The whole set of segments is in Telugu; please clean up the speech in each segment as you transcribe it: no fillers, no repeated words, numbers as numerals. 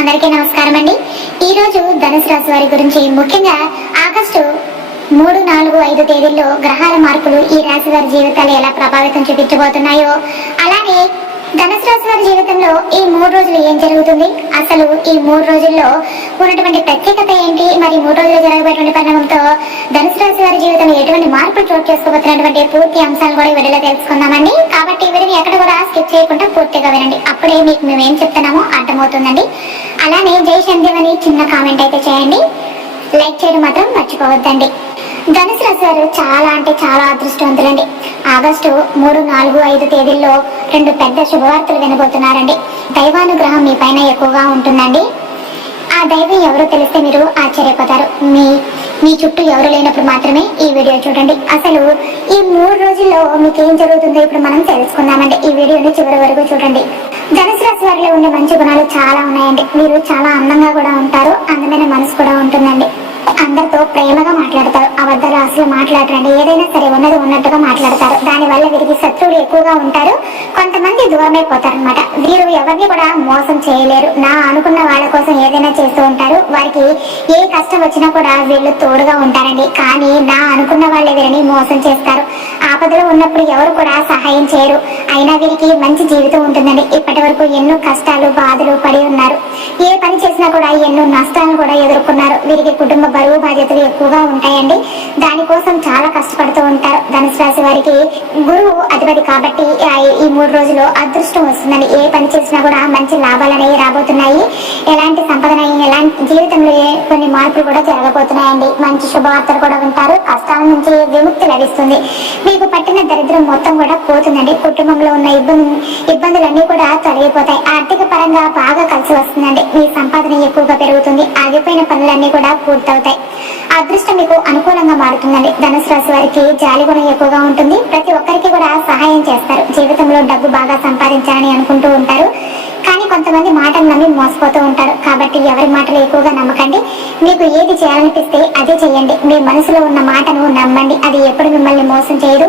అందరికీ నమస్కారం అండి. ఈ రోజు ధనుసు రాశి వారి గురించి ముఖ్యంగా ఆగస్టు 3, 4, 5 తేదీల్లో గ్రహాల మార్పులు ఈ రాశి వారి జీవితాలు ఎలా ప్రభావితం చూపించబోతున్నాయో, అలానే ధనుసు రాశి వారి జీవితంలో ఈ 3 రోజులు ఏం జరుగుతుంది, అసలు ఈ 3 రోజుల్లో ఉన్నటువంటి ప్రత్యేకత ఏంటి, మరి 3 రోజుల్లో జరగబోయేటువంటి పరిణామంతో ధనుసు రాశి వారి జీవితంలో ఎటువంటి మార్పులు చోటు చేసుకోబోతున్నటువంటి పూర్తి అంశాలు కూడా ఈ వీడియోలో తెలుసుకుందామండి. కాబట్టి వీరిని ఎక్కడ కూడా స్కిప్ చేయకుండా పూర్తిగా వినండి, అప్పుడే మీకు మేము ఏం చెప్తున్నామో అర్థమవుతుందండి. అలానే జై శందేవ్ అని చిన్న కామెంట్ అయితే చేయండి, లైక్ చేయడం మాత్రం మర్చిపోవద్దండి. ధనుసు రాశి వారు చాలా అదృష్టవంతులండి. ఆగస్టు 3, 4, 5 తేదీల్లో 2 పెద్ద శుభవార్తలు వినబోతున్నారండి. దైవానుగ్రహం మీ పైన ఎక్కువగా ఉంటుందండి. ఆ దైవం ఎవరో తెలిస్తే మీరు ఆశ్చర్యపోతారు. మీ చుట్టూ ఎవరు లేనప్పుడు మాత్రమే ఈ వీడియో చూడండి. అసలు ఈ 3 రోజుల్లో మీకు ఏం జరుగుతుందో ఇప్పుడు మనం తెలుసుకుందామండి. ఈ వీడియోని చివరి వరకు చూడండి. ధనుసు రాశి వారిలో ఉండే మంచి గుణాలు చాలా ఉన్నాయండి. మీరు చాలా అందంగా కూడా ఉంటారు, అందమైన మనసు కూడా ఉంటుందండి. అందరితో ప్రేమగా మాట్లాడతారు, అబద్ధాలు అసలు మాట్లాడరండి. ఏదైనా సరే ఉన్నది ఉన్నట్టుగా మాట్లాడతారు. దానివల్ల వీరికి శత్రువులు ఎక్కువగా ఉంటారు, కొంతమంది దూరమైపోతారు అనమాట. వీరు ఎవరిని కూడా మోసం చేయలేరు. నా అనుకున్న వాళ్ళ కోసం ఏదైనా చేస్తూ ఉంటారు. వారికి ఏ కష్టం వచ్చినా కూడా వీళ్ళు తోడుగా ఉంటారండి. కానీ నా అనుకున్న వాళ్ళే వీరిని మోసం చేస్తారు. ఆపదలో ఉన్నప్పుడు ఎవరు కూడా సహాయం చేయరు. అయినా వీరికి మంచి జీవితం ఉంటుందండి. ఇప్పటి వరకు ఎన్నో కష్టాలు బాధలు పడి ఉన్నారు. ఏ పని చేసినా కూడా ఎన్నో నష్టాలను కూడా ఎదుర్కొన్నారు. వీరికి కుటుంబ బరువు బాధ్యతలు ఎక్కువగా ఉంటాయండి. దానికోసం చాలా కష్టపడుతూ ఉంటారు. ధనుసు రాశి వారికి గురువు అధిపతి కాబట్టి ఈ 3 రోజులు అదృష్టం వస్తుందండి. ఏ పని చేసినా కూడా మంచి లాభాలు అనేవి రాబోతున్నాయి. ఎలాంటి సంపదన, ఎలాంటి జీవితంలో కొన్ని మార్పులు కూడా జరగబోతున్నాయండి. మంచి శుభవార్తలు కూడా వింటారు. కష్టాల నుంచి విముక్తి లభిస్తుంది. మీకు పట్టిన దరిద్రం మొత్తం కూడా పోతుందండి. కుటుంబంలో ఉన్న ఇబ్బందులన్నీ కూడా తొలగిపోతాయి. ఆర్థిక పరంగా బాగా కలిసి వస్తుందండి. మీ సంపాదన ఎక్కువగా పెరుగుతుంది. ఆగిపోయిన పనులన్నీ కూడా పూర్తవుతాయి. అదృష్టం మీకు అనుకూలంగా మారుతుందండి. ధనుసు రాశి వారికి జాలి గుణం ఎక్కువగా ఉంటుంది. ప్రతి ఒక్కరికి కూడా సహాయం చేస్తారు. జీవితంలో డబ్బు బాగా సంపాదించాలని అనుకుంటూ ఉంటారు, కానీ కొంతమంది మాటలు నమ్మి మోసపోతూ ఉంటారు. కాబట్టి ఎవరి మాటలు ఎక్కువగా నమ్మకండి. మీకు ఏది చేయాలనిపిస్తే అదే చేయండి. మీ మనసులో ఉన్న మాటను నమ్మండి, అది ఎప్పుడు మిమ్మల్ని మోసం చేయదు.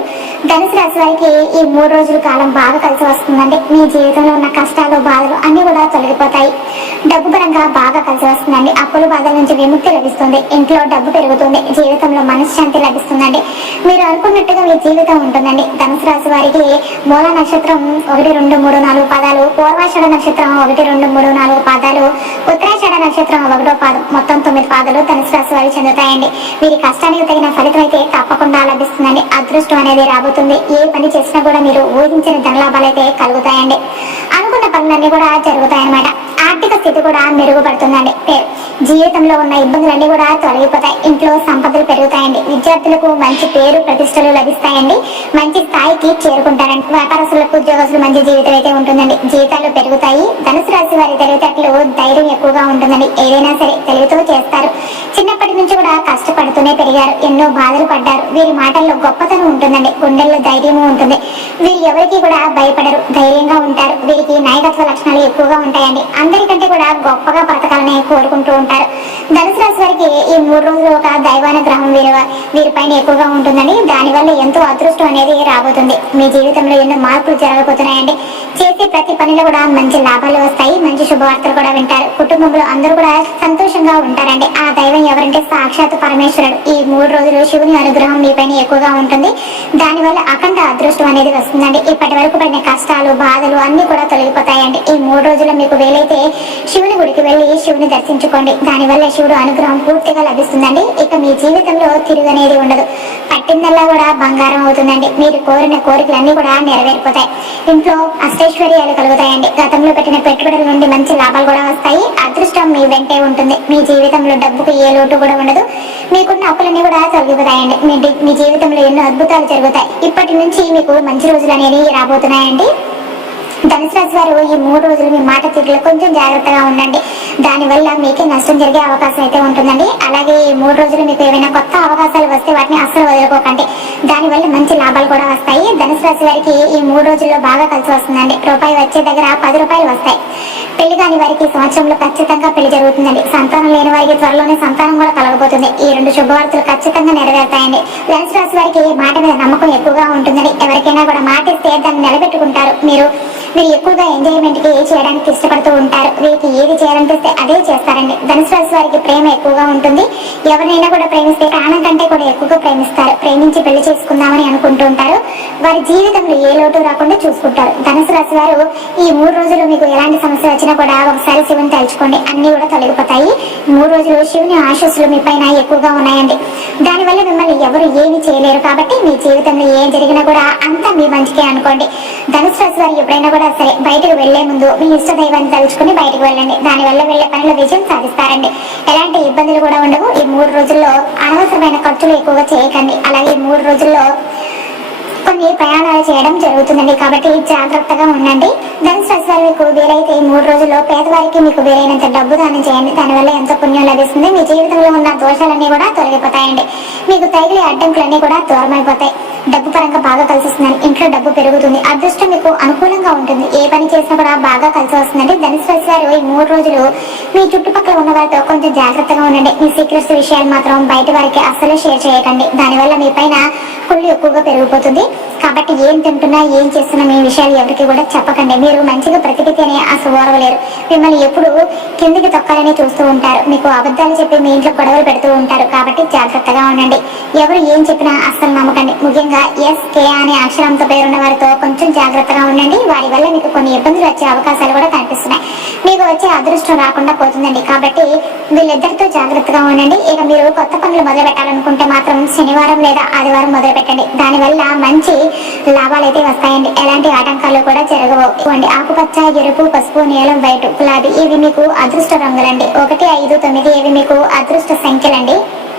ధనుసు రాశి వారికి ఈ 3 రోజుల కాలం బాగా కలిసి వస్తుందండి. మీ జీవితంలో ఉన్న కష్టాలు బాధలు అన్ని కూడా తొలగిపోతాయి. డబ్బు పరంగా బాగా కలిసి వస్తుందండి. అప్పుల బాధల నుంచి విముక్తి లభిస్తుంది. ఇంట్లో డబ్బు పెరుగుతుంది. జీవితంలో మనశ్శాంతి లభిస్తుందండి. మీరు అనుకున్నట్టుగా మీ జీవితం ఉంటుందండి. ధనుసు రాశి వారికి మూల నక్షత్రం 1, 2, 3, 4 పాదాలు, పూర్వాషాఢ నక్షత్రం 1, 2, 3, 4 పాదాలు, ఉత్తరాషాఢ నక్షత్రం 1వ పాదం, మొత్తం 9 పాదాలు ధనుసు రాశి వారికి చెందుతాయండి. వీరి కష్టానికి తగిన ఫలితం అయితే తప్పకుండా లభిస్తుందండి. అదృష్టం అనేది రాబోతుంది. ఏ పని చేసినా కూడా మీరు ఊహించిన ధనలాభాలు అయితే కలుగుతాయండి. అనుకున్న పనులన్నీ కూడా జరుగుతాయన్నమాట. ఆర్థిక స్థితి కూడా మెరుగుపడుతుందండి. జీవితంలో ఉన్న ఇబ్బందులన్నీ కూడా తొలగిపోతాయి. ఇంట్లో సంపదలు పెరుగుతాయండి. విద్యార్థులకు మంచి పేరు ప్రతిష్టలు లభిస్తాయండి. మంచి స్థాయికి చేరుకుంటారండి. వ్యాపారస్తులకు ఉద్యోగస్తులు మంచి జీవితం అయితే ఉంటుందండి. జీవితాలు పెరుగుతాయి. ధనుసు రాశి వారి తెలివితేటలు ధైర్యం ఎక్కువగా ఉంటుందండి. ఏదైనా సరే తెలివితో చేస్తారు. చిన్నప్పటి నుంచి కూడా కష్టపడుతూనే పెరిగారు. ఎన్నో బాధలు పడ్డారు. వీరి మాటల్లో గొప్పతనం ఉంటుందండి. గుండెల్లో ధైర్యము ఉంటుంది. వీరు ఎవరికి కూడా భయపడరు, ధైర్యంగా ఉంటారు. వీరికి నాయకత్వ లక్షణాలు ఎక్కువగా ఉంటాయండి. అందరికంటే కూడా గొప్పగా బ్రతకాలని కోరుకుంటూ ఉంటారు. ధనుసు రాశి వారికి ఈ 3 రోజులు ఒక దైవానుగ్రహం వీరిపైన ఎక్కువగా ఉంటుందండి. దానివల్ల ఎంతో అదృష్టం అనేది రాబోతుంది. మీ జీవితంలో ఎన్నో మార్పులు జరగబోతున్నాయండి. చేసే ప్రతి పనిలో కూడా మంచి లాభాలు వస్తాయి. మంచి శుభవార్తలు కూడా వింటారు. కుటుంబంలో అందరూ కూడా సంతోషంగా ఉంటారండి. ఆ దైవం ఎవరంటే సాక్షాత్ పరమేశ్వరుడు. ఈ 3 రోజులు శివుని అనుగ్రహం మీపైన ఎక్కువగా ఉంటుంది. దానివల్ల అఖండ అదృష్టం అనేది వస్తుందండి. ఇప్పటి వరకు పడిన కష్టాలు బాధలు అన్ని కూడా తొలగిపోతాయండి. ఈ 3 రోజుల్లో మీకు వీలైతే శివుని గుడికి వెళ్ళి శివుని దర్శించుకోండి. దానివల్ల శివుడు అనుగ్రహం పూర్తిగా లభిస్తుందండి. ఇక మీ జీవితంలో తిరుగు అనేది ఉండదు. పట్టిందల్లా కూడా బంగారం అవుతుందండి. మీరు కోరిన కోరికలన్నీ కూడా నెరవేరిపోతాయి. ఇంట్లో అష్టైశ్వర్యాలు కలుగుతాయండి. గతంలో పెట్టిన పెట్టుబడుల నుండి మంచి లాభాలు కూడా వస్తాయి. అదృష్టం మీ వెంటే ఉంటుంది. మీ జీవితంలో డబ్బుకు ఏ లోటు కూడా ఉండదు. మీకున్న అప్పులన్నీ కూడా తొలగిపోతాయండి. మీ జీవితంలో ఎన్నో అద్భుతాలు జరుగుతాయి. ఇప్పటి నుంచి మీకు మంచి రోజులు అనేవి రాబోతున్నాయండి. ధనుసు రాశి వారు ఈ 3 రోజులు మీ మాట తీరులో కొంచెం జాగ్రత్తగా ఉండండి. దానివల్ల మీకే నష్టం జరిగే అవకాశం అయితే ఉంటుందండి. అలాగే ఈ 3 రోజులు మీకు ఏమైనా కొత్త అవకాశాలు వస్తే వాటిని అస్సలు వదులుకోకండి. దానివల్ల మంచి లాభాలు కూడా వస్తాయి. ధనుసు రాశి వారికి ఈ 3 రోజుల్లో బాగా కలిసి వస్తుందండి. రూపాయి వచ్చే దగ్గర 10 రూపాయలు వస్తాయి. పెళ్లి కాని వారికి సంవత్సరంలో ఖచ్చితంగా పెళ్లి జరుగుతుందండి. సంతానం లేని వారికి త్వరలోనే సంతానం కూడా కలగబోతుంది. ఈ 2 శుభవార్తలు ఖచ్చితంగా నెరవేరుతాయండి. ధనుసు రాశి వారికి మాట మీద నమ్మకం ఎక్కువగా ఉంటుందండి. ఎవరికైనా కూడా మాట ఇస్తే దాన్ని నిలబెట్టుకుంటారు. మీరు ఎక్కువగా ఎంజాయ్మెంట్ కి చేయడానికి ఇష్టపడుతూ ఉంటారు. వీరికి ఏది చేయాలనిపిస్తే అదే చేస్తారండి. ధనుసు రాశి వారికి ప్రేమ ఎక్కువగా ఉంటుంది. ఎవరినైనా కూడా ప్రేమిస్తే ప్రాణం కంటే కూడా ఎక్కువగా ప్రేమిస్తారు. ప్రేమించి పెళ్లి చేసుకుందామని అనుకుంటూ ఉంటారు. వారి జీవితంలో ఏ లోటు రాకుండా చూసుకుంటారు. ధనుసు రాశి వారు ఈ 3 రోజులు మీకు ఎలాంటి సమస్య వచ్చినా కూడా ఒకసారి శివుని తలుచుకోండి, అన్ని కూడా తొలగిపోతాయి. 3 రోజులు శివుని ఆశీస్సులు మీ పైన ఎక్కువగా ఉన్నాయండి. దానివల్ల మిమ్మల్ని ఎవరు ఏమి చేయలేరు. కాబట్టి మీ జీవితంలో ఏం జరిగినా కూడా అంతా మీ మంచికే అనుకోండి. ధనుసు రాశి వారు ఎప్పుడైనా కూడా సరే బయటకు వెళ్లే ముందు మీ ఇష్ట దైవాన్ని తలుచుకుని బయటకు వెళ్ళండి. దానివల్ల వెళ్లే పనిలో విజయం సాధిస్తారండి. ఎలాంటి ఇబ్బందులు కూడా ఉండవు. ఈ 3 రోజుల్లో అనవసరమైన ఖర్చులు ఎక్కువగా చేయకండి. అలాగే 3 రోజుల్లో కొన్ని ప్రయాణాలు చేయడం జరుగుతుందండి. కాబట్టి జాగ్రత్తగా ఉండండి. ధనుసు రాశి వారు మీకు వీలైతే 3 రోజుల్లో పేదవారికి మీకు వీలైనంత డబ్బు దానం చేయండి. దానివల్ల ఎంతో పుణ్యం లభిస్తుంది. మీ జీవితంలో ఉన్న దోషాలన్నీ కూడా తొలగిపోతాయండి. మీకు తగిలే అడ్డంకులన్నీ కూడా దూరమైపోతాయి. డబ్బు పరంగా బాగా కలిసి వస్తుందండి. ఇంట్లో డబ్బు పెరుగుతుంది. అదృష్టం మీకు అనుకూలంగా ఉంటుంది. ఏ పని చేసినా కూడా బాగా కలిసి వస్తుందండి. ధనుసు రాశి వారు ఈ 3 రోజులు మీ చుట్టుపక్కల ఉన్న వారితో కొంచెం జాగ్రత్తగా ఉండండి. మీ సీక్రెట్స్ విషయాలు మాత్రం బయట వారికి అస్సలు షేర్ చేయకండి. దానివల్ల మీ పైన కుళ్ళు ఎక్కువగా పెరిగిపోతుంది. కాబట్టి ఏం తింటున్నా ఏం చేస్తున్నా మీ విషయాలు ఎవరికి కూడా చెప్పకండి. మీరు మంచిగా బ్రతికితేనే అసలు ఓరవలేరు. మిమ్మల్ని ఎప్పుడు కిందికి తొక్కాలని చూస్తూ ఉంటారు. మీకు అబద్ధాలు చెప్పి మీ ఇంట్లో గొడవలు పెడుతూ ఉంటారు. కాబట్టి జాగ్రత్తగా ఉండండి. ఎవరు ఏం చెప్పినా అస్సలు నమ్మకండి. ముఖ్యంగా SK అనే అక్షరంతో పేరున్న వారితో కొంచెం జాగ్రత్తగా ఉండండి. వారి వల్ల మీకు కొన్ని ఇబ్బందులు వచ్చే అవకాశాలు కూడా కనిపిస్తున్నాయి. మీకు వచ్చే అదృష్టం రాకుండా పోతుందండి. కాబట్టి వీళ్ళిద్దరితో జాగ్రత్తగా ఉండండి. ఇక మీరు కొత్త పనులు మొదలు పెట్టాలనుకుంటే మాత్రం శనివారం లేదా ఆదివారం మొదలు పెట్టండి. దానివల్ల మంచి లాభాలు అయితే వస్తాయండి. ఎలాంటి ఆటంకాలు కూడా జరగవు. ఆకుపచ్చ, ఎరుపు, పసుపు, నీలం, వైట్, గులాబీ ఇవి మీకు అదృష్ట రంగులండి. 1, 5, 9 ఇవి మీకు అదృష్ట సంఖ్యలండి.